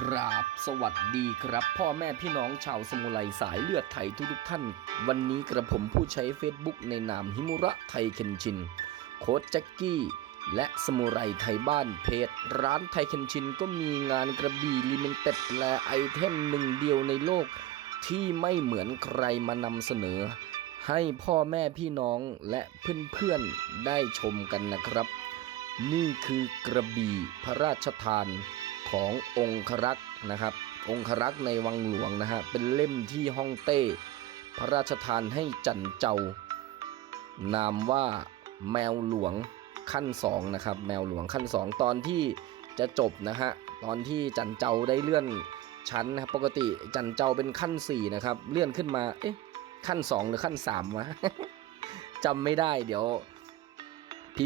กราบสวัสดีครับ พ่อแม่พี่น้องชาวสมุไรสายเลือดไทยทุกๆท่าน วันนี้กระผมผู้ใช้ Facebook ในนามฮิมุระไทยเคนชิน โค้ชแจ็กกี้ และสมุไรไทยบ้านเพจร้านไทยเคนชินก็มีงานกระบี่ลิมิเต็ดและไอเทมหนึ่งเดียวในโลก ที่ไม่เหมือนใครมานำเสนอ ให้พ่อแม่พี่น้องและเพื่อนๆได้ชมกันนะครับ นี่คือกระบี่พระราชทานขององครักษ์นะครับ องครักษ์ในวังหลวงนะฮะเป็นเล่มที่ฮ่องเต้ พระราชทานให้จันเจ้า นามว่าแมวหลวงขั้นสองนะครับแมวหลวงขั้นสองตอนที่จะจบนะฮะตอนที่จันเจ้าได้เลื่อนชั้นนะครับปกติจันเจ้าเป็นขั้นสี่นะครับเลื่อนขึ้นมาเอ๊ะขั้นสองหรือขั้นสามวะจำไม่ได้เดี๋ยว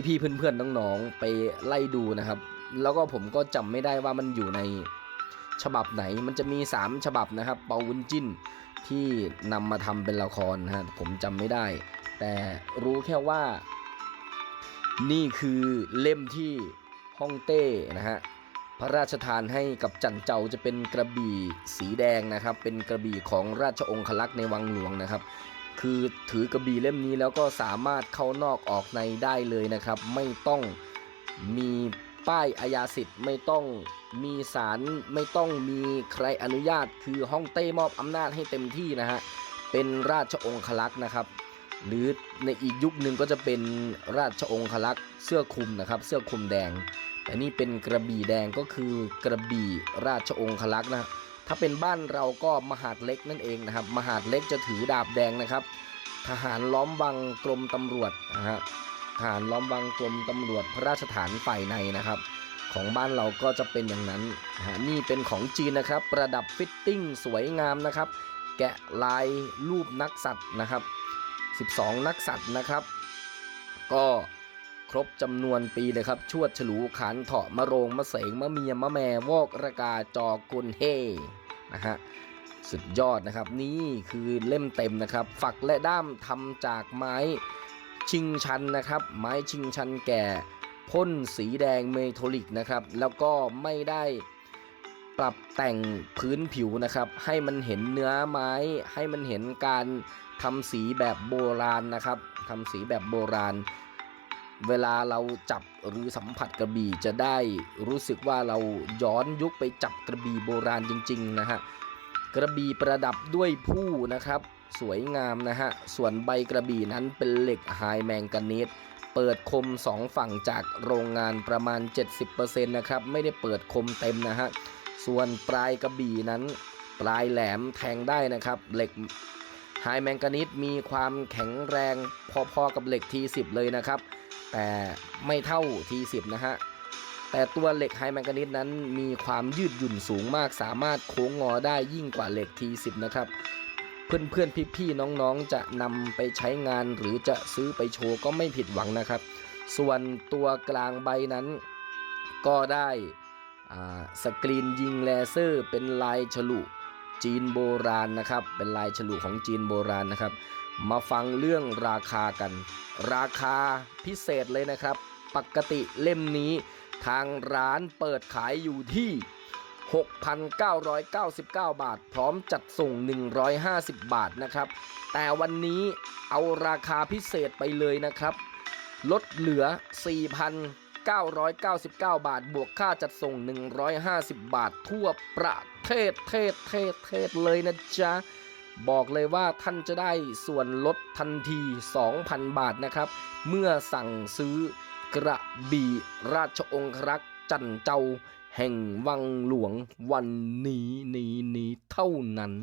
พี่ๆเพื่อนๆน้องๆไปไล่ดูนะครับ แล้วก็ผมก็จำไม่ได้ว่ามันอยู่ในฉบับไหน มันจะมี 3 ฉบับนะครับ เปาวุ้นจิ้นที่นำมาทำเป็นละครนะฮะผมจำไม่ได้ แต่รู้แค่ว่า นี่คือเล่มที่ฮ่องเต้นะฮะพระราชทานให้กับจันเจ้าจะเป็นกระบี่สีแดงนะครับ เป็นกระบี่ของราชองคลักษ์ในวังหลวงนะครับ คือถือกระบี่เล่มนี้แล้วก็สามารถเข้านอกออกในได้เลยนะครับ ไม่ต้องมีป้ายอาญาสิทธิ์ไม่ต้องมีศาลไม่ต้องมีใครอนุญาต คือฮ่องเต้มอบอำนาจให้เต็มที่นะฮะเป็นราชองคลักษ์นะครับหรือในอีกยุคหนึ่งก็จะเป็นราชองคลักษ์เสื้อคลุมนะครับ เสื้อคลุมแดงแต่นี่เป็นกระบี่แดงก็คือกระบี่ราชองคลักษ์นะครับ ถ้าเป็นบ้านเราก็มหาดเล็กนั่นเองนะครับ มหาดเล็กจะถือดาบแดงนะครับ ทหารล้อมวังกรมตำรวจนะฮะทหารล้อมวังกรมตำรวจพระราชฐานฝ่ายในนะครับ ของบ้านเราก็จะเป็นอย่างนั้นนะฮะนี่เป็นของจีนนะครับ ประดับฟิตติ้งสวยงามนะครับ แกะลายรูปนักสัตว์นะครับ 12 นักสัตว์นะครับ ก็ รบจำนวนปีเลยครับ ชวดฉลูขานเถาะมะโรงมะเสงมะเมียมะแม่วอกระกาจอกุลเฮนะฮะสุดยอดนะครับ นี่คือเล่มเต็มนะครับ ฝักและด้ามทำจากไม้ชิงชันนะครับ ไม้ชิงชันแก่พ่นสีแดงเมทัลลิกนะครับ แล้วก็ไม่ได้ปรับแต่งพื้นผิวนะครับ ให้มันเห็นเนื้อไม้ ให้มันเห็นการทำสีแบบโบราณนะครับทำสีแบบโบราณ เวลาเราจับหรือสัมผัสกระบี่จะได้รู้สึกว่าเราย้อนยุคไปจับกระบี่โบราณจริง ๆ นะฮะ กระบี่ประดับด้วยผู้นะครับ สวยงามนะฮะ ส่วนใบกระบี่นั้นเป็นเหล็กไฮแมงกานีสเปิดคมสองฝั่งจากโรงงานประมาณ 70%นะครับ ไม่ได้เปิดคมเต็มนะฮะ ส่วนปลายกระบี่นั้น ปลายแหลมแทงได้นะครับ เหล็ก ไฮแมงกานีสมีความแข็งแรงพอๆกับเหล็กที10 เลยนะครับ แต่ไม่เท่า T10 นะฮะ แต่ตัวเหล็กไฮแมงกานีสนั้นมีความยืดหยุ่นสูงมาก สามารถโค้งงอได้ยิ่งกว่าเหล็ก T10 นะครับ เพื่อนๆ พี่ๆ น้องๆ จะนำไปใช้งานหรือจะซื้อไปโชว์ก็ไม่ผิดหวังนะครับ ส่วนตัวกลางใบนั้นก็ได้สกรีนยิงเลเซอร์เป็นลายฉลุ จีนโบราณนะครับ เป็นลายฉลุของจีนโบราณนะครับ มาฟังเรื่องราคากัน ราคาพิเศษเลยนะครับ ปกติเล่มนี้ ทางร้านเปิดขายอยู่ที่ 6,999 บาท พร้อมจัดส่ง 150 บาทนะครับ แต่วันนี้เอาราคาพิเศษไปเลยนะครับ ลดเหลือ 999 บาท บวกค่าจัดส่ง 150 บาททั่วประเทศเทศเทศเทศเลยนะจ๊ะ บอกเลยว่าท่านจะได้ส่วนลดทันที 2,000 บาทนะครับ เมื่อสั่งซื้อกระบี่ราชองครักษ์จันเจ้า แห่งวังหลวงวันนี้นี้นี้เท่านั้น